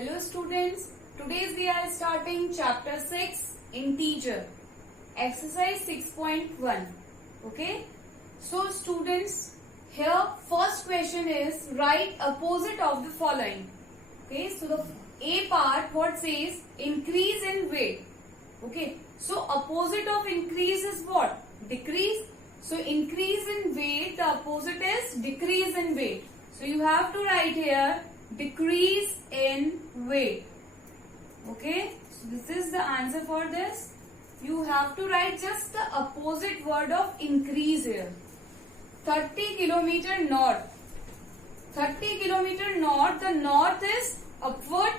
Hello students, today we are starting chapter 6 integer exercise 6.1. Okay, so students, here first question is write opposite of the following. Okay, so the A part what says increase in weight. Okay, so opposite of increase is what? Decrease. So increase in weight, the opposite is decrease in weight. So you have to write here decrease in weight. Okay, so this is the answer for this. You have to write just the opposite word of increase here. 30 kilometer north. 30 kilometer north, the north is upward.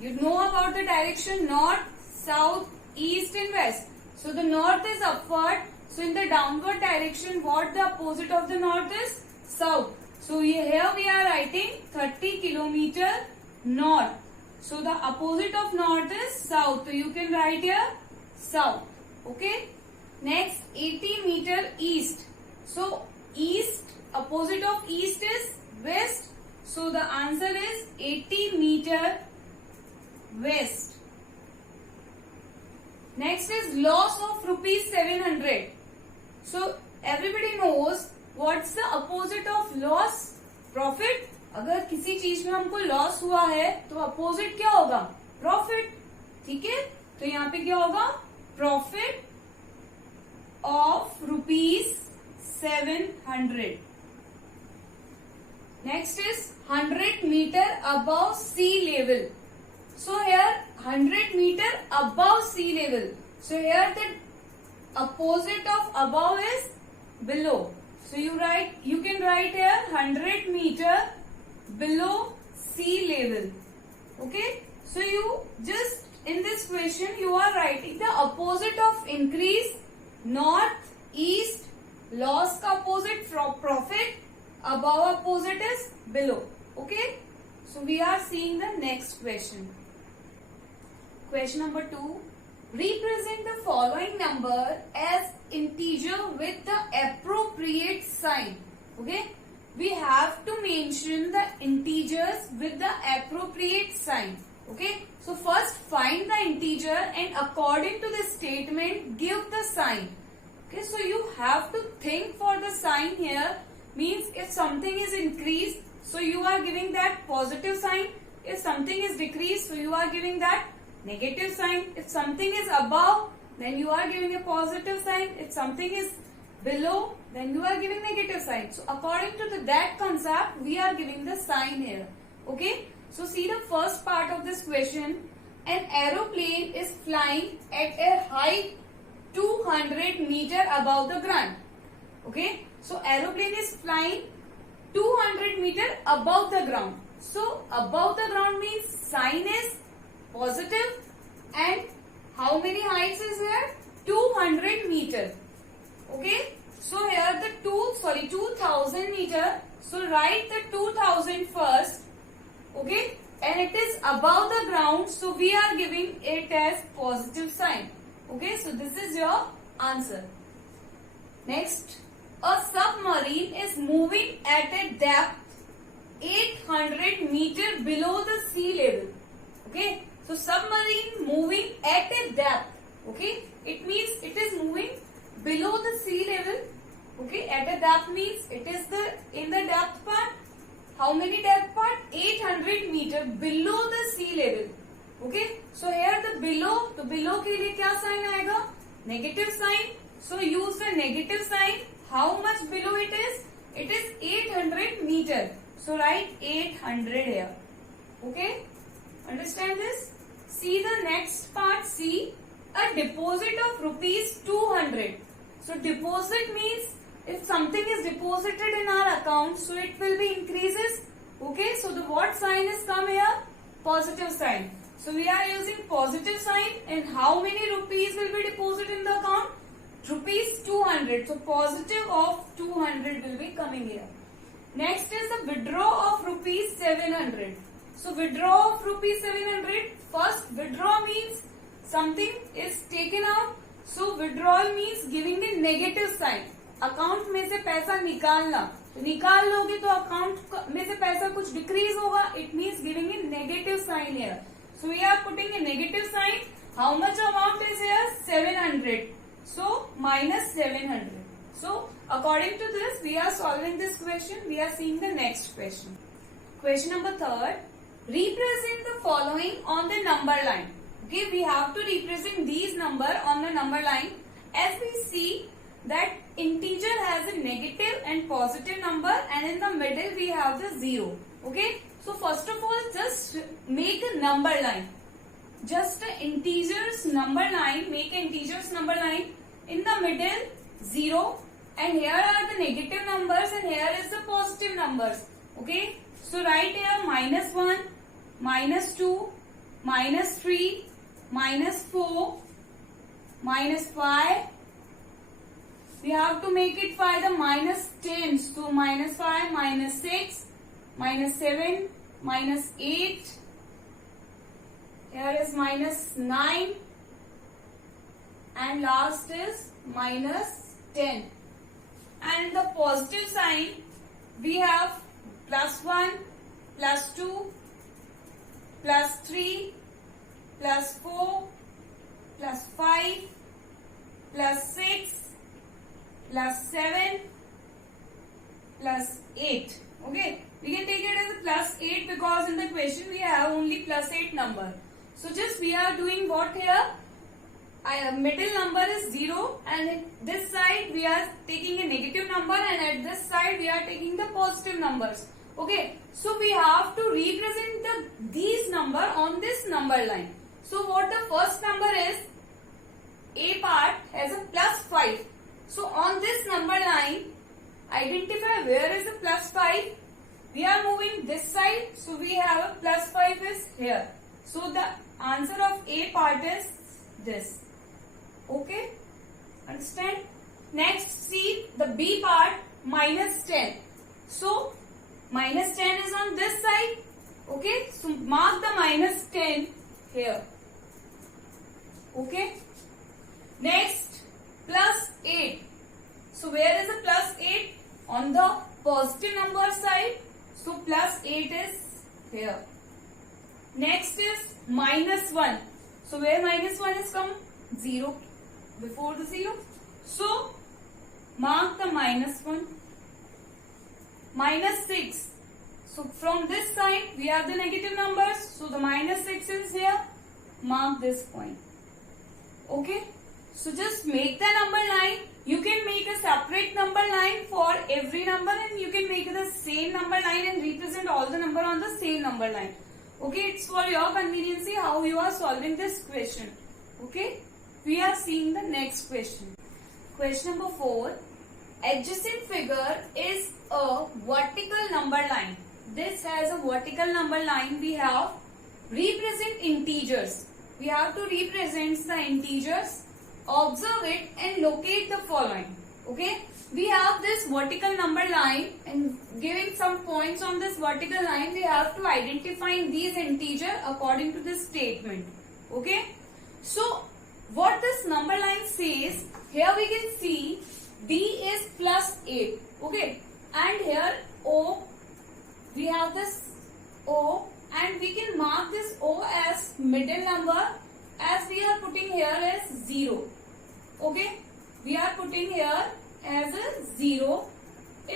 You know about the direction north, south, east and west. So the north is upward. So in the downward direction, what the opposite of the north is? South. So here we are writing 30 kilometer north. So the opposite of north is south. So you can write here south. Okay. Next 80 meter east. So east, opposite of east is west. So the answer is 80 meter west. Next is loss of rupees 700. So everybody knows what's the opposite of loss? Profit. अगर किसी चीज में हमको loss हुआ है तो opposite क्या होगा? प्रॉफिट. ठीक है, तो यहाँ पे क्या होगा? Profit of rupees 700. Next is 100 metre above sea level. So here 100 meter above sea level. So here the opposite of above is below. So you can write here 100 meter below sea level. Okay. So you just in this question you are writing the opposite of increase, north, east, loss का opposite from profit, above opposite is below. Okay. So we are seeing the next question. Question number 2. Represent the following number as integer with the appropriate sign. Okay. We have to mention the integers with the appropriate sign. Okay. So first find the integer and according to the statement give the sign. Okay. So you have to think for the sign here. Means if something is increased, so you are giving that positive sign. If something is decreased, so you are giving that negative sign. If something is above, then you are giving a positive sign. If something is below, then you are giving negative sign. So according to that concept, we are giving the sign here. Okay. So see the first part of this question. An aeroplane is flying at a height 200 meter above the ground. Okay. So aeroplane is flying 200 meter above the ground. So above the ground means sign is positive and how many heights is there? 200 meter. Okay. So here the 2000 meter. So write the 2000 first. Okay. And it is above the ground. So we are giving it as positive sign. Okay. So this is your answer. Next. A submarine is moving at a depth 800 meter below the sea level. Okay. So submarine moving at a depth. Okay. It means it is moving below the sea level. Okay. At a depth means it is in the depth part. How many depth part? 800 meter below the sea level. Okay. So here the below. तो below के लिए क्या sign आएगा? Negative sign. So use the negative sign. How much below it is? It is 800 meter. So write 800 here. Okay. Understand this? See the next part. See a deposit of rupees 200. So deposit means if something is deposited in our account, so it will be increases. Okay. So the what sign is come here? Positive sign. So we are using positive sign and how many rupees will be deposited in the account? Rupees 200. So positive of 200 will be coming here. Next is the withdraw of rupees 700. So withdraw of rupees 700. First withdraw means something is taken out. So withdrawal means giving a negative sign. Account में से पैसा निकालना. तो निकाल लोगे तो account में से पैसा कुछ डिक्रीज होगा. It means giving a negative sign here. So we are putting a negative sign. How much amount is here? 700. So minus 700. So according to this, we are solving this question. We are seeing the next question. Question number 3. Represent the following on the number line. Okay, we have to represent these number on the number line. As we see that integer has a negative and positive number, and in the middle we have the 0. Okay, so first of all, just make a number line. Just a integers number line. Make an integers number line. In the middle 0, and here are the negative numbers and here is the positive numbers. Okay, so write here -1, -2, -3, -4, -5. We have to make it by the -10. So -5, -6, -7, -8. Here is -9. And last is -10. And the positive sign we have +1, +2, +3, +4, +5, +6, +7, +8. Okay, we can take it as a +8 because in the question we have only +8 number. So just we are doing what here? Middle number is 0, and at this side we are taking a negative number, and at this side we are taking the positive numbers. Okay, so we have to represent these number on this number line. So what the first number is, A part has a +5. So on this number line, identify where is the +5. We are moving this side, so we have a +5 is here. So the answer of A part is this. Okay, understand? Next, see the B part, -10. So -10 is on this side. Okay, so mark the -10 here. Okay, next +8. So where is the +8? On the positive number side. So +8 is here. Next is -1. So where -1 is come? 0. Before the 0. So mark the -1. -6. So from this side we have the negative numbers. So the -6 is here. Mark this point. Okay. So just make the number line. You can make a separate number line for every number, and you can make the same number line and represent all the number on the same number line. Okay, it's for your convenience how you are solving this question. Okay. We are seeing the next question. Question number 4. Adjacent figure is a vertical number line. This has a vertical number line. We have represent integers. We have to represent the integers. Observe it and locate the following. Okay. We have this vertical number line, and giving some points on this vertical line, we have to identify these integer according to this statement. Okay. So what this number line says, here we can see B is +8. Okay, and here O, we have this O, and we can mark this O as middle number, as we are putting here as 0. Okay, we are putting here as a 0.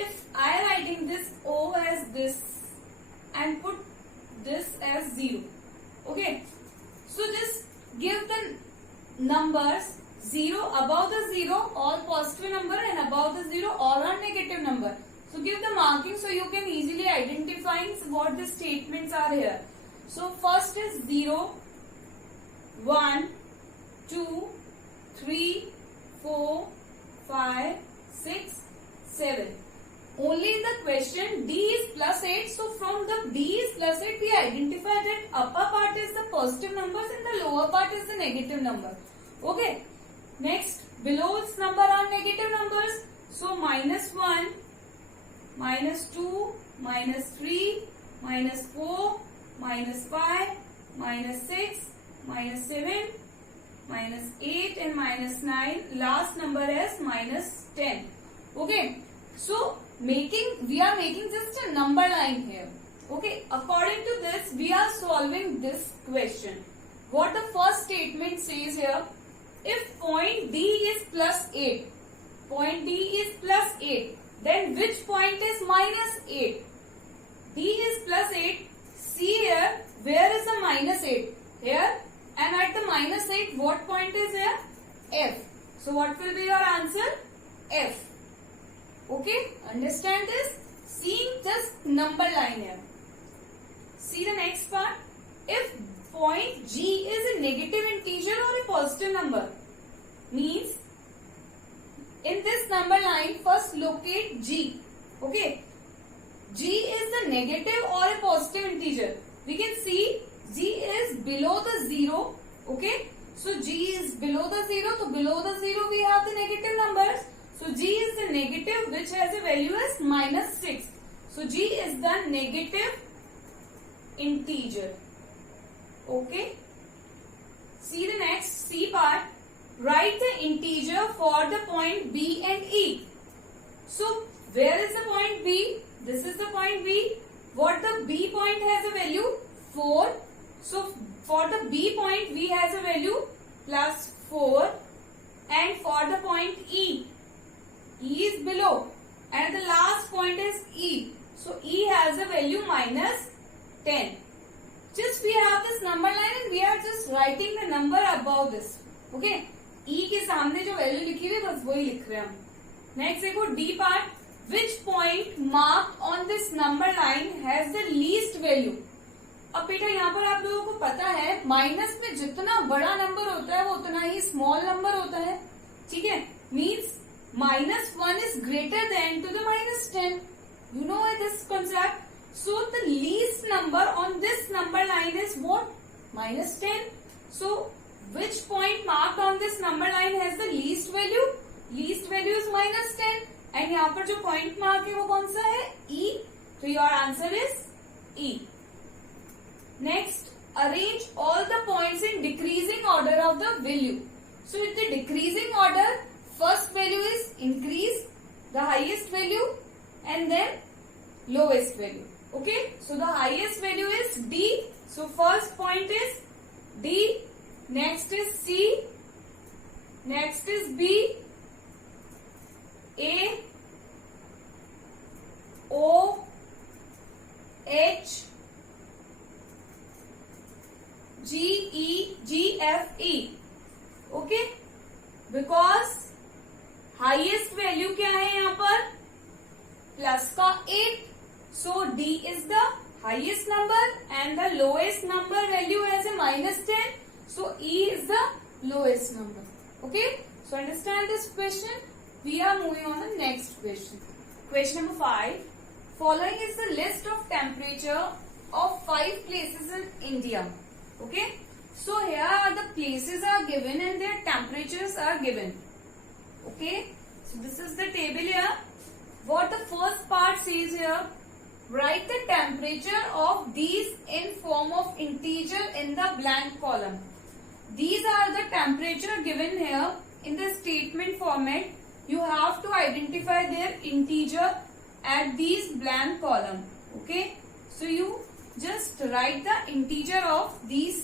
If I writing this O as this and put this as 0. Okay, so just give the numbers 0 above the 0, all positive number, and above the 0 all are negative number. So give the marking so you can easily identify what the statements are here. So first is 0, 1, 2, 3, 4, 5, 6, 7. Only in the question D is +8. So from the B is +8, we identify that upper part is the positive numbers and the lower part is the negative number. Okay. Next, below its number are negative numbers. So -1, -2, -3, -4, -5, -6, -7, -8 and -9. Last number is -10. Okay. So we are making just a number line here. Okay, according to this, we are solving this question. What the first statement says here, if point D is plus 8, point D is plus 8, then which point is minus 8? D is plus 8. See here, where is the minus 8? Here, and at the minus 8, what point is here? F. So what will be your answer? F. Okay, understand this? Seeing just number line here. See the next part. If point G is a negative integer or a positive number, means in this number line, first locate G. Okay, G is the negative or a positive integer. We can see G is below the 0. Okay, so G is below the 0. So below the 0 we have the negative numbers. So G is the negative which has a value as minus 6. So G is the negative integer. Okay. See the next C part. Write the integer for the point B and E. So where is the point B? This is the point B. What the B point has a value? 4. So for the B point B has a value plus 4. And for the point E, E is below. And the last point is E. So E has a value minus 10. Just we have this number line and we are just writing the number above this. Okay. E के सामने जो value लिखी हुई है बस वही लिख रहे हैं हम. नेक्स्ट देखो D part. Which point marked on this number line has the least value? अब बेटा यहाँ पर आप लोगों को पता है माइनस में जितना बड़ा नंबर होता है वो उतना ही स्मॉल नंबर होता है. ठीक है. Means -1 is greater than to the -10. You know this concept. So the least number on this number line is what? -10. So which point marked on this number line has the least value? Least value is -10. And यहाँ पर जो point mark है वो कौन सा है? E. So your answer is E. Next, arrange all the points in decreasing order of the value. So in the decreasing order, first value is increase, the highest value, and then lowest value. Okay. So the highest value is D. So first point is D. Next is C. Next is B. A. O. H. G. E. G. F. E. Okay. Because highest value क्या है यहाँ पर? Plus का 8. So D is the highest number and the lowest number value has a -10. So E is the lowest number. Okay. So understand this question. We are moving on the next question. Question number 5. Following is the list of temperature of 5 places in India. Okay. So here are the places are given and their temperatures are given. Okay. So this is the table here. What the first part says here. Write the temperature of these in form of integer in the blank column. These are the temperature given here in the statement format. You have to identify their integer at these blank column. Okay. So you just write the integer of these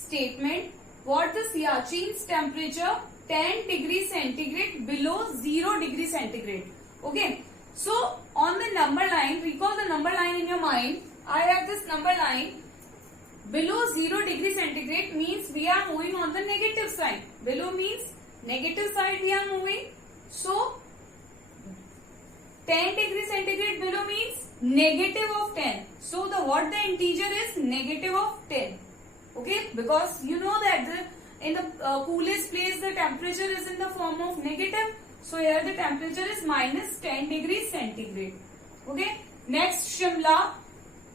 statement. What the Siachen's temperature? 10 degrees centigrade below 0 degree centigrade. Okay. So on the number line, recall the number line in your mind. I have this number line. Below 0 degree centigrade means we are moving on the negative side. Below means negative side we are moving. So 10 degree centigrade below means negative of 10. So the what the integer is negative of 10. Okay, because you know that in the coolest place the temperature is in the form of negative. So here the temperature is -10 degrees centigrade. Okay. Next, Shimla,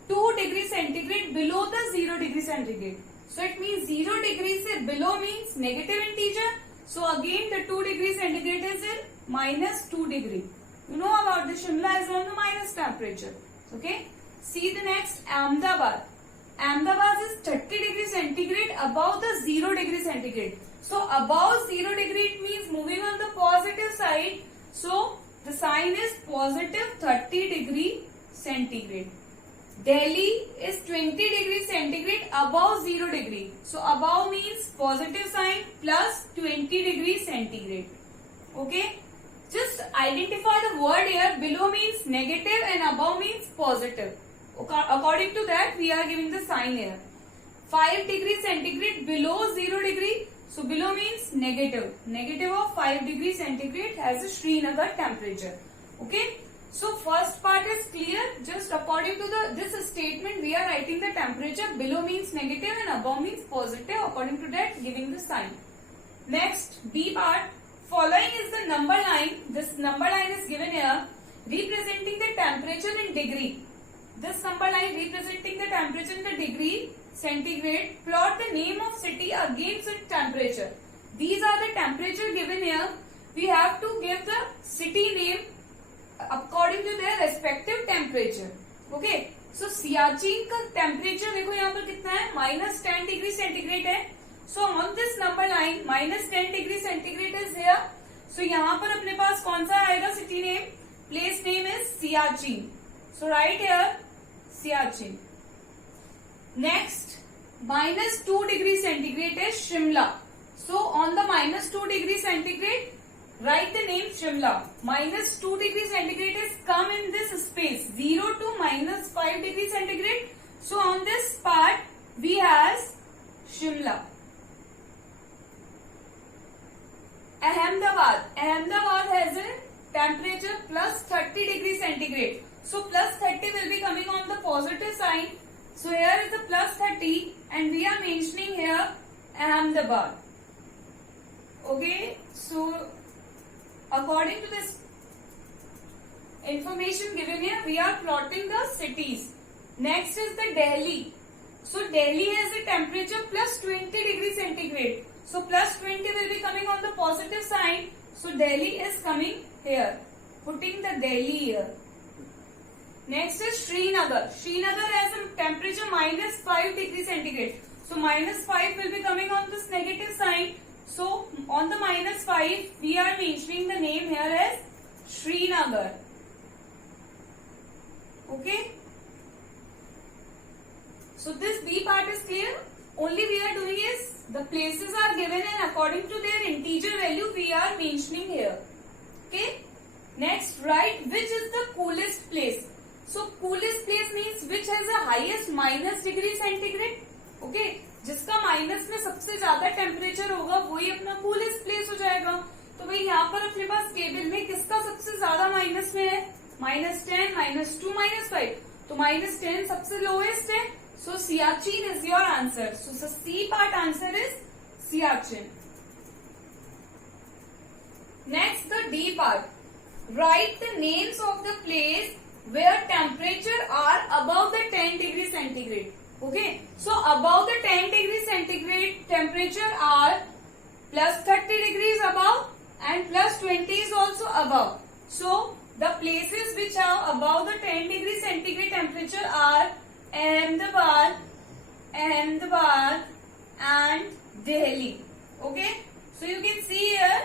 2 degrees centigrade below the 0 degree centigrade. So it means 0 degrees से below means negative integer. So again the 2 degrees centigrade is in -2 degree. You know about the Shimla is on the minus temperature. Okay. See the next, Ahmedabad. Ahmedabad is 30 degree centigrade above the 0 degree centigrade. So above 0 degree it means moving on the positive side. So the sign is positive 30 degree centigrade. Delhi is 20 degree centigrade above 0 degree. So above means positive sign plus 20 degree centigrade. Okay. Just identify the word here. Below means negative and above means positive. According to that, we are giving the sign here. 5 degree centigrade below 0 degree. So below means negative. Negative of 5 degree centigrade has a Srinagar temperature. Okay. So first part is clear. Just according to this statement, we are writing the temperature. Below means negative and above means positive. According to that, giving the sign. Next, B part. Following is the number line. This number line is given here, representing the temperature in degree. This number line representing the temperature in the degree centigrade. Plot the name of city against its temperature. These are the temperature given here. We have to give the city name according to their respective temperature. Okay. So Siachen का temperature देखो यहाँ पर कितना है, -10 degree centigrade है. So on this number line -10 degree centigrade is here. So यहाँ पर अपने पास कौन सा आएगा city name? Place name is Siachen. So write here Siachen. Next, -2 degree centigrade is Shimla. So on the -2 degree centigrade, write the name Shimla. -2 degree centigrade is come in this space 0 to -5 degree centigrade. So on this part we has Shimla. Ahmedabad. Ahmedabad has a temperature +30 degree centigrade. So +30 will be coming on the positive sign. So here is the +30 and we are mentioning here Ahmedabad. Okay. So according to this information given here, we are plotting the cities. Next is the Delhi. So Delhi has a temperature +20 degree centigrade. So +20 will be coming on the positive sign. So Delhi is coming here. Putting the Delhi here. Next is Srinagar. Srinagar has a temperature -5 degree centigrade. So -5 will be coming on this negative sign. So on the -5 we are mentioning the name here as Srinagar. Okay. So this B part is clear. Only we are doing is the places are given and according to their integer value we are mentioning here. Okay. Next, write which is the coolest place. So coolest place means which has the highest -degree centigrade. Okay. जिसका minus में सबसे ज्यादा temperature होगा वही अपना coolest place हो जाएगा. तो भाई यहाँ पर अपने पास टेबल में किसका सबसे ज्यादा माइनस में है? -10, -2, -5. तो -10 सबसे लोएस्ट है. So Siachen is your answer. So the C part answer is Siachen. Next, the D part. Write the names of the place where temperature are above the 10 degree centigrade. Okay. So above the 10 degree centigrade temperature are +30 degrees above and +20 is also above. So the places which are above the 10 degree centigrade temperature are Ahmedabad and Delhi. Okay. So you can see here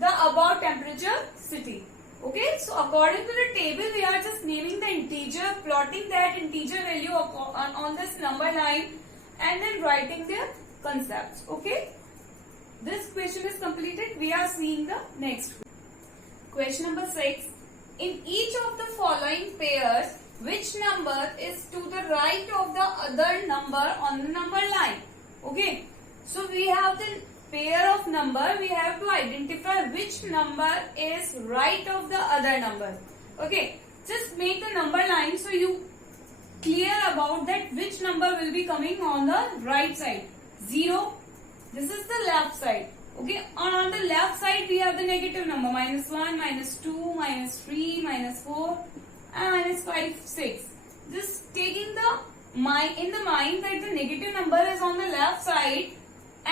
the above temperature city. Okay. So according to the table we are just naming the integer, plotting that integer value on this number line and then writing their concepts. Okay. This question is completed. We are seeing the next question. Number 6. In each of the following pairs, which number is to the right of the other number on the number line? Okay. So we have the pair of number. We have to identify which number is right of the other number. Okay. Just make the number line so you clear about that which number will be coming on the right side. 0. This is the left side. Okay. And on the left side we have the negative number -1, -2, -3, -4. And -5, 6. Just taking in the mind that the negative number is on the left side,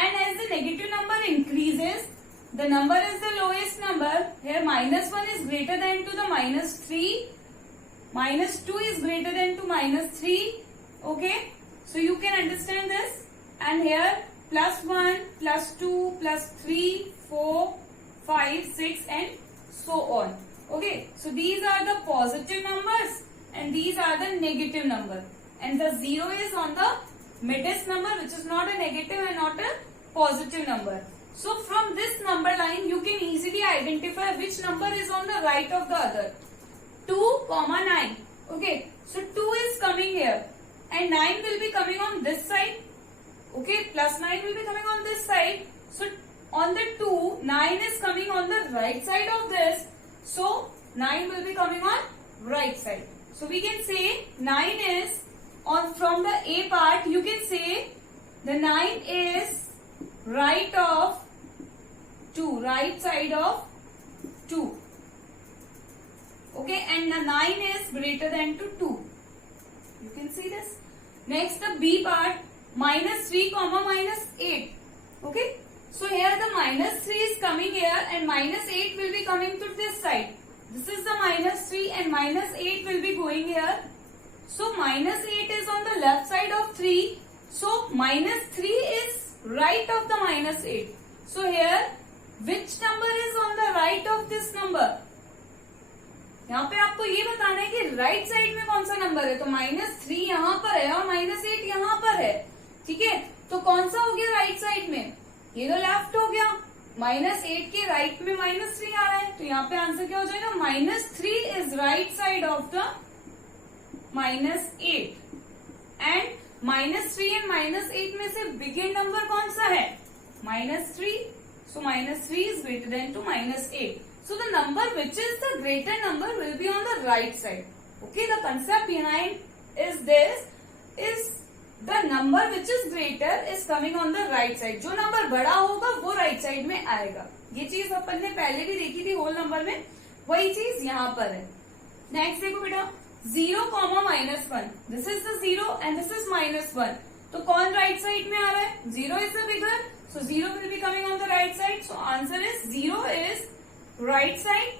and as the negative number increases, the number is the lowest number. Here -1 is greater than to the -3, -2 is greater than to -3. Okay, so you can understand this. And here +1, +2, +3, 4, 5, 6, and so on. Okay, so these are the positive numbers and these are the negative number, and the 0 is on the midest number, which is not a negative and not a positive number. So from this number line you can easily identify which number is on the right of the other. 2, 9. Okay, so 2 is coming here and 9 will be coming on this side. Okay, plus 9 will be coming on this side. So on the 2, 9 is coming on the right side of this. So 9 will be coming on right side. So we can say 9 is on from the A part. You can say the 9 is right of 2, right side of 2. Okay, and the 9 is greater than to 2. You can see this. Next, the B part, -3, -8. Okay, so here the -3 is coming here and -8 will be coming to this side. This is the -3 and -8 will be going here. So -8 is on the left side of 3. So -3 is right of the -8. So here, which number is on the right of this number? यहाँ पे आपको ये बताना है कि right side में कौन सा नंबर है. तो -3 यहाँ पर है और -8 यहाँ पर है. ठीक है, तो कौन सा हो गया राइट साइड में? ये तो लेफ्ट हो गया. -8 के राइट में -3 आ रहा है, तो यहाँ पे आंसर क्या हो जाएगा? -3 is right side of the -8. And -3 and -8 में से बिगेस्ट नंबर कौन सा है? -3. So -3 is greater than to -8. So the number which is the greater number will be on the right side. Okay, the concept behind is this, is the number which is greater is coming on the right side. जो number बड़ा होगा वो right side में आएगा. ये चीज अपन ने पहले भी देखी थी होल नंबर में, वही चीज यहाँ पर है. नेक्स्ट देखो बेटा, 0, -1. This is the 0 and this is -1. तो कौन राइट साइड में आ रहा है? 0 is the bigger, so 0 will be coming on the right side. So answer is 0 is right side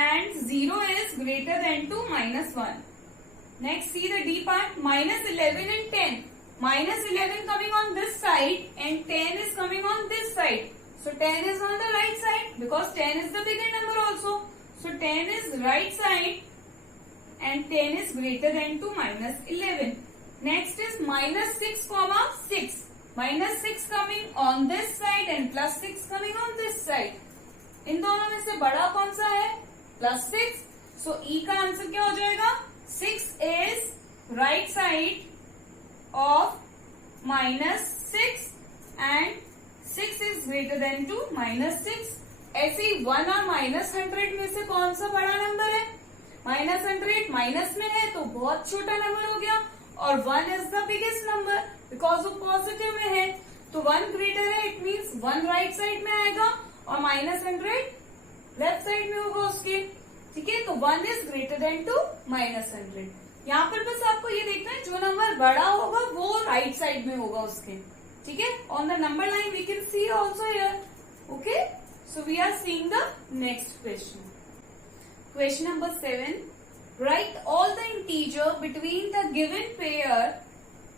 and 0 is greater than to -1. Next, see the D part, -11 and 10. -11 coming on this side and 10 is coming on this side. So 10 is on the right side because 10 is the bigger number also. So 10 is right side and 10 is greater than to -11. Next is -6, 6. -6 coming on this side and +6 coming on this side. इन दोनों में से बड़ा कौन सा है? +6. सो ई का answer क्या हो जाएगा? 6 is right side of -6 and 6 is greater than to -6. ऐसे ही 1 और -100 में से कौन सा बड़ा नंबर है? -100 माइनस में है तो बहुत छोटा नंबर हो गया, और 1 is the biggest number because वो पॉजिटिव में है. तो 1 ग्रेटर है, इट मीन्स 1 राइट साइड में आएगा और -100 लेफ्ट साइड में होगा उसके. ठीक है, तो 1 इज ग्रेटर देन टू -100. यहाँ पर बस आपको ये देखना है जो नंबर बड़ा होगा वो राइट साइड में होगा उसके. ठीक है, on the number line we can see also here. Okay, so we are seeing the next question. Question number 7. Write all the integer between the given pair.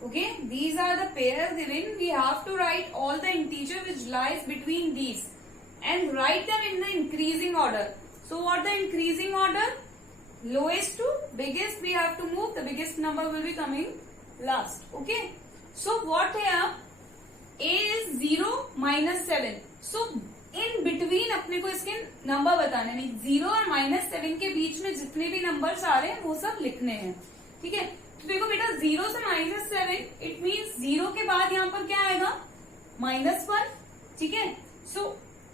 Okay, these are the pairs given. We have to write all the integer which lies between these and write them in the increasing order. So what the increasing order? Lowest to biggest we have to move. The biggest number will be coming last. Okay. So what here? A is 0 -7. So in between अपने को इसके number बताने में 0 और -7 के बीच में जितने भी नंबर्स आ रहे हैं वो सब लिखने हैं. ठीक है, तो देखो बेटा 0 से -7 इट मीन्स 0 के बाद यहाँ पर क्या आएगा? -1. ठीक है, सो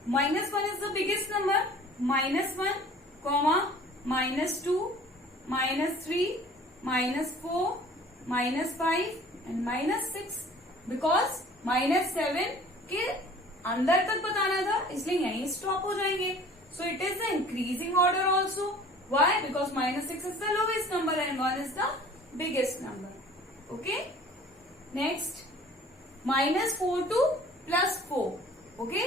-1 is the biggest number. -1, -2, -3, -4, -5 and -6. Because -7 के अंदर तक बताना था इसलिए यहीं स्टॉप हो जाएंगे. So it is the increasing order also. Why? Because -6 is the lowest number and 1 is the biggest number. Okay, next -4 to +4. Okay,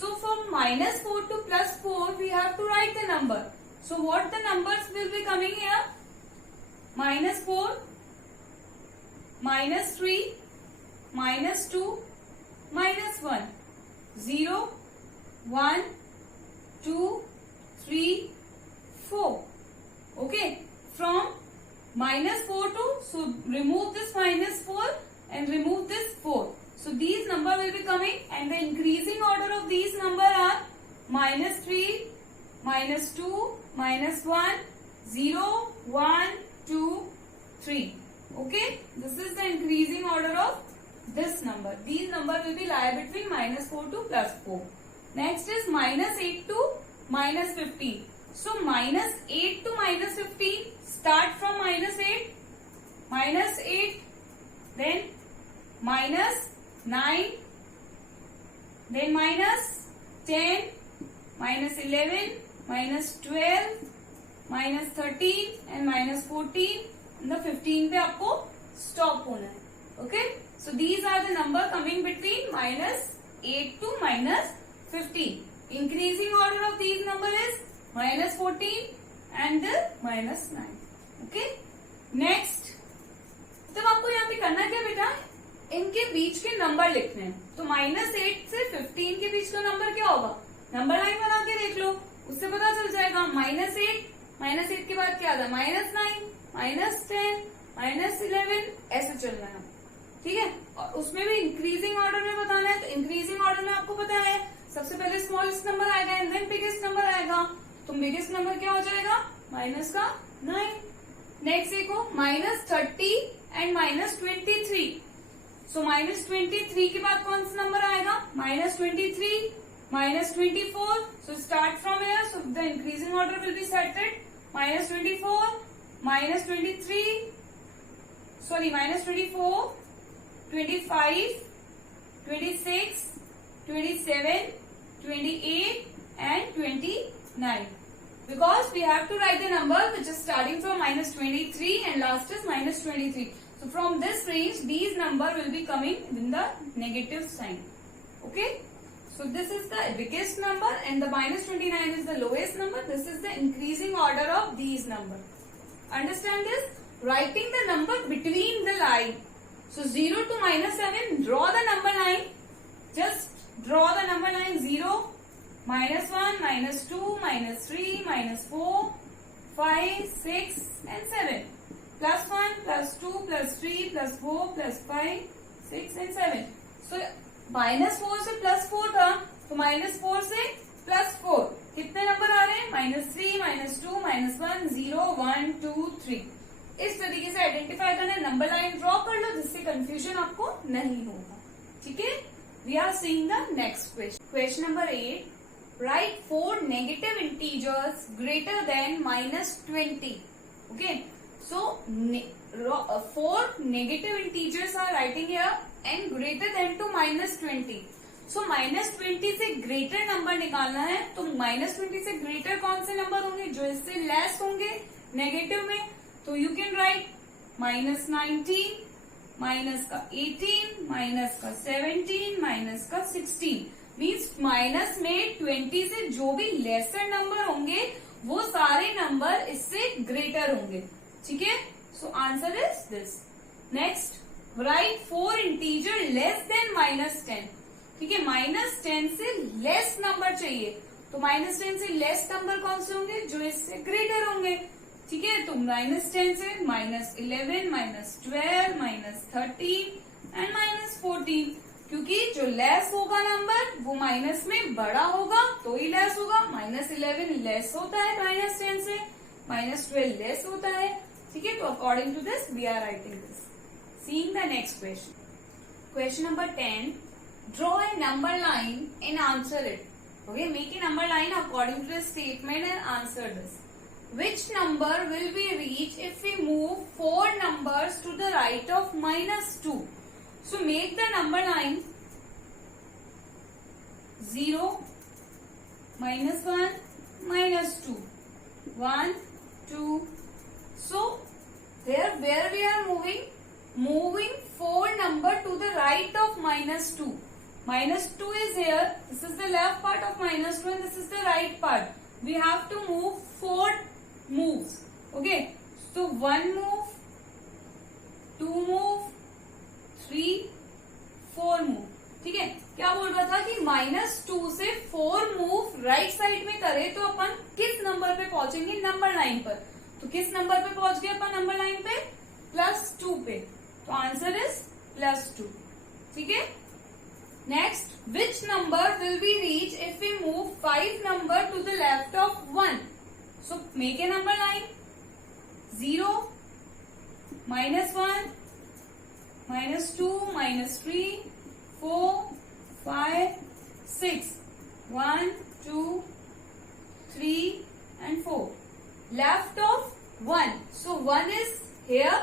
so from -4 to +4 we have to write the number. So what the numbers will be coming here? -4, -3, -2, -1. 0, 1, 2, 3, 4. Okay, from -4 to, so remove this -4 and remove this 4. So these number will be coming, and the increasing order of these number are -3, -2, -1, 0, 1, 2, 3. Okay, this is the increasing order of this number. These number will be lie between -4 to +4. Next is -8 to -15. So -8 to -15, start from -8, -8, then -9, then -10, -11, -12, -13 and -14, and the 15 पे आपको stop होना है. Okay, so these are the number coming between -8 to -15. Increasing order of these number is -14 and -9. Okay, next. तब आपको यहाँ पे करना क्या बेटा, इनके बीच के नंबर लिखने हैं. तो -8 से 15 के बीच का नंबर क्या होगा, नंबर लाइन बना के देख लो, उससे पता चल जाएगा. -8 के बाद क्या था, -9, -10, -11, ऐसे चलना है. ठीक है, और उसमें भी इंक्रीजिंग ऑर्डर में बताना है. तो इंक्रीजिंग ऑर्डर में आपको पता है सबसे पहले स्मॉलेस्ट नंबर आएगा एंड देन बिगेस्ट नंबर आएगा. तो बिगेस्ट नंबर क्या हो जाएगा, -9. नेक्स्ट देखो -30 एंड -23. सो -23 के बाद कौन सा नंबर आएगा, -23, -24. So start from here. So the increasing order will be settled -24, -23, sorry, -24, 25, 26, 27, 28 and 29. Because we have to write the number which is starting from -23 and last is -23. So from this range, these number will be coming in the negative sign. Okay. So this is the biggest number and the -29 is the lowest number. This is the increasing order of these number. Understand this? Writing the number between the line. So 0 to -7, draw the number line. Just draw the number line 0, -1, -2, -3, -4, 5, 6 and 7. +1, +2, +3, +4, +5, 6 and 7. So -4 से +4 था, तो -4 से +4 कितने number आ रहे हैं, -3, -2, -1, 0, 1, 2, 3. इस तरीके से आइडेंटिफाई करना, नंबर लाइन ड्रॉ कर लो जिससे कंफ्यूजन आपको नहीं होगा. ठीक है, we are seeing the next question. Question number 8. Write 4 negative integers greater than -20. Okay, so 4 negative integers are writing here and greater than to -20. So -20 से ग्रेटर नंबर निकालना है. तो -20 से ग्रेटर कौन से नंबर होंगे, जो इससे लेस होंगे नेगेटिव में. तो you can write -19, -18, -17, -16. Means minus में 20 से जो भी लेसर नंबर होंगे वो सारे नंबर इससे ग्रेटर होंगे. ठीक है, so answer is this. Next, right 4 integer less than -10. ठीक है, -10 से लेस नंबर चाहिए. तो -10 से लेस नंबर कौन से होंगे, जो इससे ग्रेटर होंगे. ठीक है, तो -10 से -11, -12, -13 एंड -14. क्योंकि जो लेस होगा नंबर वो माइनस में बड़ा होगा तो ही लेस होगा. -11 लेस होता है -10 से, -12 लेस होता है. ठीक है, तो according to this we are writing this. Seeing the next question. Question number 10. Draw a number line and answer it. Okay, make a number line according to this statement and answer this. Which number will we reach if we move 4 numbers to the right of -2? So make the number line 0, -1, -2, 1, 2. So here where we are moving 4 number to the right of -2. -2 is here. This is the left part of -2 and this is the right part. We have to move 4 moves. Okay, so 1 move, 2 move, 3, 4 move. ठीक है, क्या बोल रहा था कि -2 से 4 move right side में करे तो अपन किस नंबर पे पहुंचेंगे, नंबर लाइन पर। तो किस नंबर पे पहुंच गए अपन नंबर लाइन पे, +2 पे। तो आंसर इज +2। ठीक है। Next, which number will be reach if we move 5 number to the left of 1? So make a number line. 0, -1, -2, -3, 4, 5, 6, 1, 2, 3 and 4. Left of 1. So 1 is here,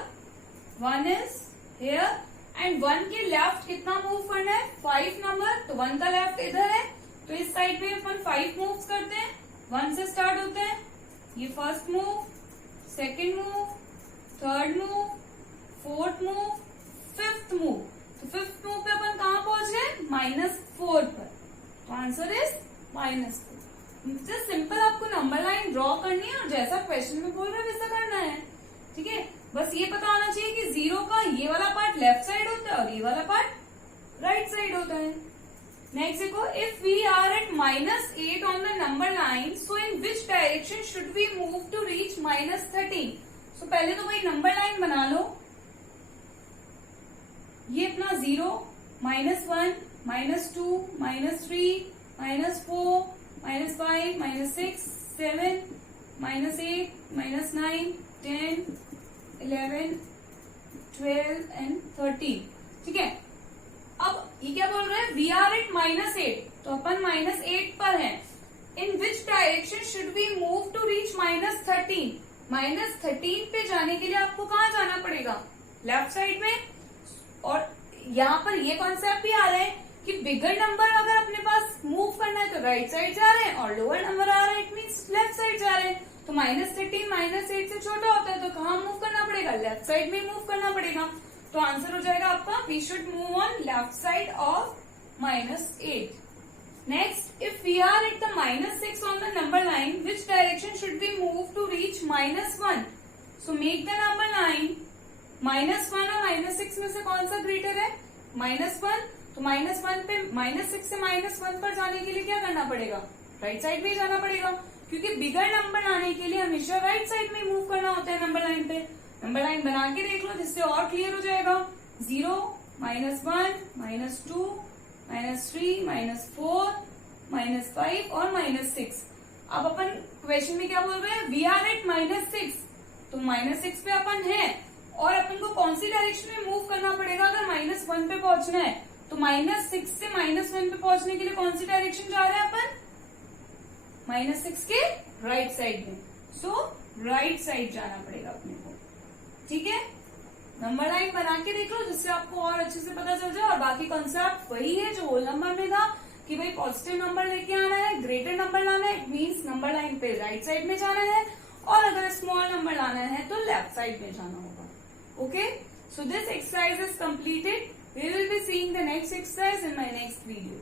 1 is here and 1 के left कितना move करना है, 5 number. तो 1 का left इधर है, तो इस साइड में अपन 5 मूव्स करते हैं। 1 से स्टार्ट होते हैं। ये first move, second move, third move, fourth move, fifth move. तो फिफ्थ मूव पे अपन कहाँ पहुंच गए, -4 पर। तो आंसर इज -4। जस्ट सिंपल आपको नंबर लाइन ड्रॉ करनी है और जैसा क्वेश्चन में बोल रहे वैसा करना है। ठीक है, बस ये पता होना चाहिए कि 0 का ये वाला पार्ट लेफ्ट साइड होता है और ये वाला पार्ट राइट साइड होता है। नेक्स्ट देखो, if we are at -8 on the number line, so in which direction should we move to reach -13? So पहले तो भाई नंबर लाइन बना लो। ये अपना 0, -1, -2, -3, -4, -5, -6, 7, -8, -9, 10, 11, 12 एंड 13। ठीक है। अब ये क्या बोल रहे हैं, वी आर एट -8, तो अपन -8 पर हैं। In which direction should we move to reach -13? -13 पे जाने के लिए आपको कहाँ जाना पड़ेगा, लेफ्ट साइड में। और यहाँ पर ये कॉन्सेप्ट भी आ रहा है कि बिगर नंबर अगर अपने पास मूव करना है तो राइट साइड जा रहे हैं और लोअर नंबर आ रहा है इट मीन्स लेफ्ट साइड जा रहे हैं। तो -13 -8 से छोटा होता है, तो कहाँ मूव करना पड़ेगा, लेफ्ट साइड में मूव करना पड़ेगा। तो आंसर हो जाएगा आपका, we should move on left side of -8। Next, if we are at the -6 on the number line, which direction should we move to reach -1? So make the number line. -1 और -6 में से कौन सा ग्रेटर है, -1। तो -1 पे, -6 से -1 पर जाने के लिए क्या करना पड़ेगा, राइट साइड में ही जाना पड़ेगा, क्योंकि बिगर नंबर आने के लिए हमेशा राइट साइड में मूव करना होता है नंबर लाइन पे। नंबर लाइन बना के देख लो जिससे और क्लियर हो जाएगा। 0, -1, -2, -3, -4, -5 और -6। अब अपन क्वेश्चन में क्या बोल रहे हैं, वी आर एट -6, तो -6 पे अपन है और अपन को कौन सी डायरेक्शन में मूव करना पड़ेगा अगर -1 पे पहुंचना है। तो -6 से -1 पे पहुंचने के लिए कौन सी डायरेक्शन जा रहे हैं अपन, -6 के राइट साइड में। सो राइट साइड जाना पड़ेगा अपने को। ठीक है, नंबर लाइन बना के देख लो जिससे आपको और अच्छे से पता चल जाए। और बाकी कॉन्सेप्ट वही है जो होल नंबर में था कि भाई पॉजिटिव नंबर लेके आना है, ग्रेटर नंबर लाना है, इट मीन्स नंबर लाइन पे राइट साइड में जाना है, और अगर स्मॉल नंबर लाना है तो लेफ्ट साइड में जाना होगा। Okay, so this exercise is completed. We will be seeing the next exercise in my next video.